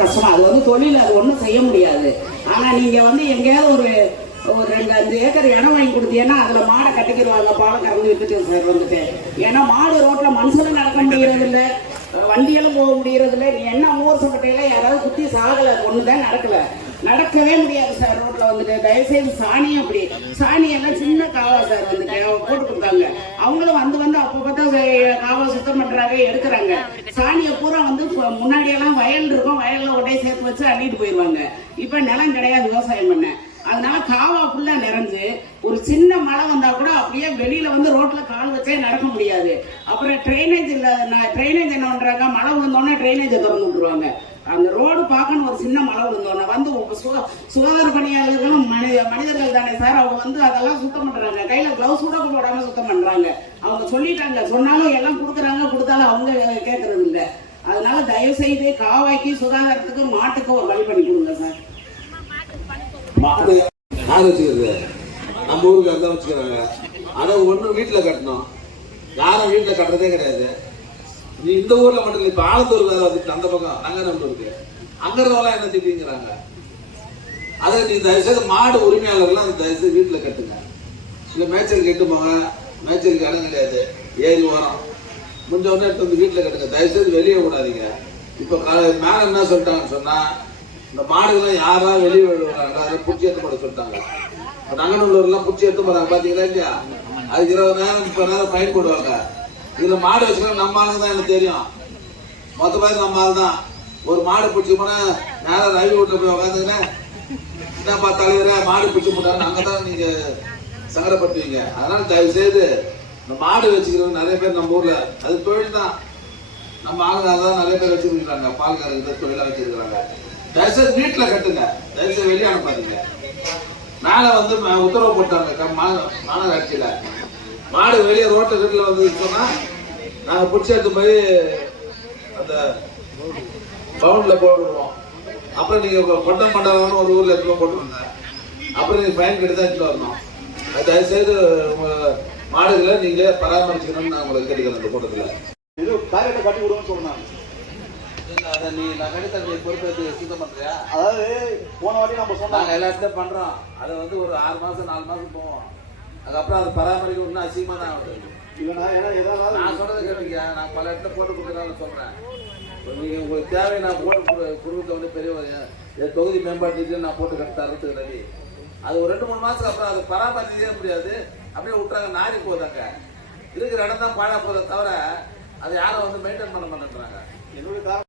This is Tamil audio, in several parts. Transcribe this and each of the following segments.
கஷ்டமா. அது வந்து தொழில் அது ஒன்றும் செய்ய முடியாது. ஆனா நீங்க வந்து எங்கேயாவது ஒரு ஒரு ரெண்டு அஞ்சு ஏக்கர் இடம் வாங்கி கொடுத்தீங்கன்னா அதுல மாடை கட்டிக்கிடுவாங்க பாலம் கறந்து வித்துட்டு சார் வந்துட்டு. ஏன்னா மாடு ரோட்ல மனுஷனும் நடக்க முடியறது இல்ல வண்டியெல்லாம் போக முடியறது இல்ல நீ என்ன ஊர் சப்பட்டையில யாராவது குத்தி சாகல ஒண்ணுதான் நடக்கல. நடக்கவே முடியாது சார். ரோட்ல வந்துட்டு தயவுசெய்து சாணியும் அப்படி சாணி எல்லாம் சின்ன காவா சார் வந்துட்டு அவங்க போட்டு கொடுத்தாங்க. அவங்களும் வந்து வந்து அப்போ பார்த்தா காவா காவலை சுத்தம் பண்றாங்க எடுக்கிறாங்க. சாணியை பூரா வந்து முன்னாடியெல்லாம் வயல் இருக்கும். வயல்ல உடைய சேர்த்து வச்சு அள்ளிட்டு போயிடுவாங்க இப்ப நிலம் கிடையாது விவசாயம் பண்ண. அதனால காவா ஃபுல்லா நிறைஞ்சு ஒரு சின்ன மழை வந்தா கூட அப்படியே வெளியில வந்து ரோட்ல கால் வச்சே நடக்க முடியாது. அப்புறம் ட்ரைனேஜ் இல்ல ட்ரைனேஜ் என்ன பண்றாங்க? மழை விழுந்தோடனே ட்ரைனேஜை திறந்து விட்டுருவாங்க. அந்த ரோடு பார்க்கணும் ஒரு சின்ன மழை விழுந்தோடனே வந்து சுகாதார பணியாளர்களும் மனித மனிதர்கள் தானே சார்? அவங்க வந்து அதெல்லாம் சுத்தம் பண்றாங்க. கையில கிளவுஸ் கூட போடாம சுத்தம் பண்றாங்க. அவங்க சொல்லிட்டாங்க. சொன்னாலும் எல்லாம் கொடுக்குறாங்க. கொடுத்தாலும் அவங்க கேட்கறது இல்லை. அதனால தயவு செய்து காவாய்க்கு சுகாதாரத்துக்கு மாட்டுக்கு ஒரு வழி பண்ணி கொடுங்க சார். மாடு யார் வச்சுக்கிறது. நம்ம ஊருக்கு அதான் வச்சுக்கிறாங்க. அதை ஒன்று வீட்டில் கட்டணும். யாரும் வீட்டில் கட்டுறதே கிடையாது. நீ இந்த ஊர்ல மட்டும் இல்லை இப்போ ஆலத்தூர் வேலை வந்துட்டு அந்த பக்கம் நங்கநல்லூருக்கு அங்க இருக்கவங்களாம் என்ன திட்டிங்கிறாங்க? அதை நீ தயவுசெய்து மாடு உரிமையாளர்கள்லாம் அந்த தயவுசெய்து வீட்டில் கட்டுங்க. இல்லை மேய்ச்சல் கெட்டு போங்க மேய்ச்சலுக்கு இடம் கிடையாது. ஏறி ஓரம் முடிஞ்ச உடனே எடுத்து வந்து வீட்டில் கட்டுங்க. தயவுசெய்து வெளியே விடாதீங்க. இப்போ மேலே என்ன சொல்லிட்டாங்கன்னு சொன்னால் இந்த மாடுகள்லாம் யாரா வெளியே விழுவாங்க அதை பிடிச்சி எடுத்து போட சொல்லிட்டாங்க. இப்ப நங்கநல்லூர்லாம் பிடிச்சி எடுத்து போறாங்க பாத்தீங்களா இல்லையா? அதுக்கு இருபது நேரம் முப்பது நேரம் ஃபைன் போடுவாங்க. இதுல மாடு வச்சுக்கலாம் நம்ம ஆளுங்க தான் எனக்கு தெரியும். மொத்த பேர் நம்ம ஆள் தான். ஒரு மாடு பிடிச்சி போனா நேரம் ரவி வீட்டுல போய் உட்காந்துக்கினேன் என்னப்பா தலைவரே மாடு பிடிச்சி போட்டாரு அங்கதான் நீங்க சங்கடப்படுத்துவீங்க. அதனால தயவு செய்து இந்த மாடு வச்சுக்கிறவங்க நிறைய பேர் நம்ம ஊர்ல அது தொழில் தான். நம்ம ஆளுங்க அதான் நிறைய பேர் வச்சுருக்காங்க பால்காரங்க தொழிலாக வச்சிருக்கிறாங்க. தயவுசெய்து வீட்டில் கட்டுங்க. தயவுசெய்து வெளியே அனுப்பாதீங்க. மேலே வந்து உத்தரவு போட்டாங்க. மாநகராட்சியில் மா- மாடு வெளியே ரோட்டு வீட்டில் வந்து சொன்னால் நாங்கள் பிடிச்சி எடுத்து போய் அந்த பவுண்டில் போட்டு விடுவோம் அப்புறம் நீங்கள் கொ- கொட்டம் மண்டபம்னு ஒரு ஊரில் எடுத்து போட்டுருங்க. அப்புறம் நீங்கள் ஃபைன் கட்டி தான் எடுத்துட்டு வரணும். அது தயவுசெய்து உங்கள் மாடுகளை நீங்களே பராமரிச்சுக்கணும்னு நான் உங்களுக்கு கேட்டுக்கிறேன் அந்த கூட்டத்தில். இது கட்டி விடுவோம்னு சொன்னாங்க. அதாவது போன வாட்டி நம்ம சொன்னாங்க எல்லா இடத்தையும் பண்றோம். அதை வந்து ஒரு ஆறு மாசம் நாலு மாசம் போவோம். அதுக்கப்புறம் அதை பராமரிக்க இன்னும் அசிங்கமா தான் ஆகுது. இல்லைண்ணா ஏன்னா எதாவது நான் சொல்றதை கேட்டீங்க நான் பல இடத்துல போட்டு கொடுக்குறதான்னு சொல்றேன். இப்ப நீங்க உங்களுக்கு தேவை நான் போட்டு கொடு- கொடுத்த உடனே பெரிய தொகுதி மேம்பாட்டுக்கு நான் போட்டு கட்ட தரத்துக்கு ரெடி. அது ஒரு ரெண்டு மூணு மாசத்துக்கு அப்புறம் அதை பராமரிக்கவே முடியாது. அப்படியே விட்டுறாங்க நாரி போதாங்க இருக்கிற இடம் தான் பாழா போதை தவிர அதை யாரும் வந்து மெயின்டைன் பண்ண மாட்டேன்றாங்க. என்னுடைய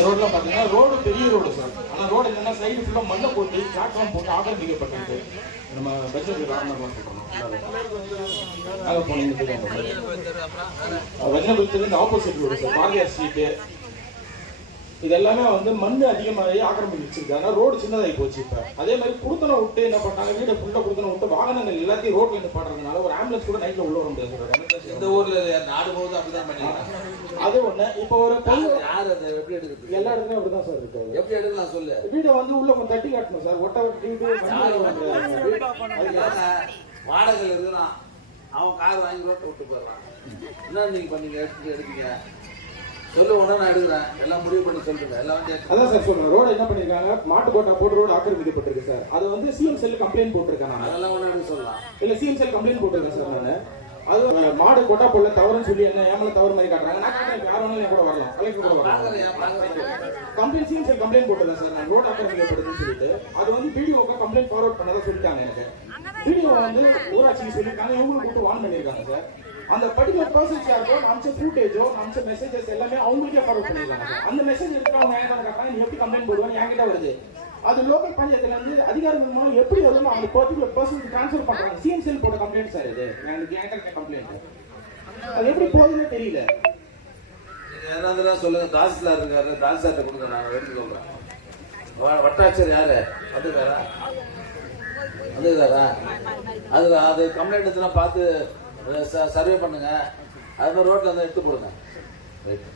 அந்த ரோட்ல பாத்தீங்கன்னா ரோடு பெரிய ரோடு சார். ஆனா ரோடு என்னன்னா சைடு ஃபுல்லா மண்ணை போட்டு பிளாட்ஃபார்ம் போட்டு ஆக்கிரமிக்கப்பட்டிருக்கு. நம்ம பட்ஜெட் ராமர்லாம் சொல்றோம். அங்க போனீங்க வஜ்ரபுரத்துல இந்த opposite road sir. Bharathiyar street இது எல்லாமே வந்து மண் அதிகமாகி ஆக்கிரமிச்சு வச்சிருக்கு ஆனா ரோடு சின்னதாகி போச்சு இப்ப. அதே மாதிரி குடுத்தனை விட்டு என்ன பண்ணாங்க? வீடு ஃபுல்லா குடுத்தனை விட்டு வாகனங்கள் எல்லாத்தையும் ரோட்ல இருந்து பாடுறதுனால ஒரு ஆம்புலன்ஸ் கூட நைட்ல உள்ள வர முடியாது இந்த ஊர்ல நாடு போகுது அப்படிதான் பண்ணிக்கிறாங்க அது ஒண்ணு. இப்போ ஒரு யார் அதை எப்படி எடுக்கிறது? எல்லா இடத்துலயும் அப்படிதான் சார் இருக்கு எப்படி எடுக்கலாம் சொல்லு. வீடை வந்து உள்ள கொஞ்சம் தட்டி காட்டணும் சார். ஒட்ட வீடு யாரு மண்ணு வந்து- வந்து- அதுக்காக வாடகையில் இருக்கிறான் அவன் கார் வாங்கி ரோட்டை விட்டு போயிடுறான் என்ன நீங்க பண்ணீங்க? எடுத்து எடுத்தீங்க. சொல்லு உடனே நான் எடுக்கிறேன். எல்லாம் முடிவு பண்ணி சொல்லுங்க எல்லாம் அதான் சார் சொல்றேன். ரோடு என்ன பண்ணிருக்காங்க மாட்டு கோட்டா போட்டு ரோடு ஆக்கிரமிக்கப்பட்டிருக்கு சார். அது வந்து சிஎம் செல் கம்ப்ளைண்ட் போட்டிருக்கேன் நான். அதெல்லாம் எடுக்க சொல்லலாம். இல்ல சிஎம் செல் கம்ப்ளைண்ட் போட்டிருக்கேன் சார் நான். அது மாடு கொட்டா போடல தவறுன்னு சொல்லி என்ன ஏமல தவறு மாதிரி காட்டுறாங்க. நான் யார் வேணாலும் கூட வரலாம். கலெக்டர் கூட வரலாம்? கம்ப்ளைண்ட் சிஎம் செல் கம்ப்ளைண்ட் போட்டிருக்கேன் சார் நான். ரோடு ஆக்கிரமிக்கப்படுதுன்னு சொல்லிட்டு. அது வந்து வீடியோக்கு கம்ப்ளைண்ட் ஃபார்வர்ட் பண்ணதா சொல்லிட்டாங்க எனக்கு. வீடியோ வந்து ஊராட்சிக்கு சொல்லியிருக்காங்க இவங்களும் கூட்டு வான் பண்ணியிருக்காங்க சார். அந்த பர்டிகுலர் பர்சன்ஸ் யாருக்கோ அமிச்ச ஃபுட்டேஜோ அமிச்ச மெசேஜஸ் எல்லாமே அவங்களுக்கே ஃபார்வர்ட் பண்ணிடுறாங்க அந்த மெசேஜ் எடுக்கிறவங்க அவங்க கேட்கறாங்க நீ எப்படி கம்ப்ளைண்ட் போடுவாங்க என்கிட்ட வருது. அது லோக்கல் பஞ்சாயத்துல இருந்து அதிகாரிகள் மூலம் எப்படி வருமோ அந்த பர்டிகுலர் பர்சனுக்கு ட்ரான்ஸ்ஃபர் பண்றாங்க. சிஎம்சிஎல் போட கம்ப்ளைண்ட் சார் இது. எனக்கு என்கிட்ட கம்ப்ளைண்ட் அது எப்படி போகுதுன்னே தெரியல. நீங்க சொல்லுங்க? தாசில்தார் இருக்காரு. தாசில்தார்ட்ட கொடுங்க நான் எடுத்துக்கோங்க. வட்டாட்சியர் யாரு? அது வந்துருக்காரா அது அது கம்ப்ளைண்ட் எடுத்துனா பார்த்து சர்வே பண்ணுங்க. அது மாதிரி ரோட்டில் வந்து எடுத்து போடுங்க. ரைட்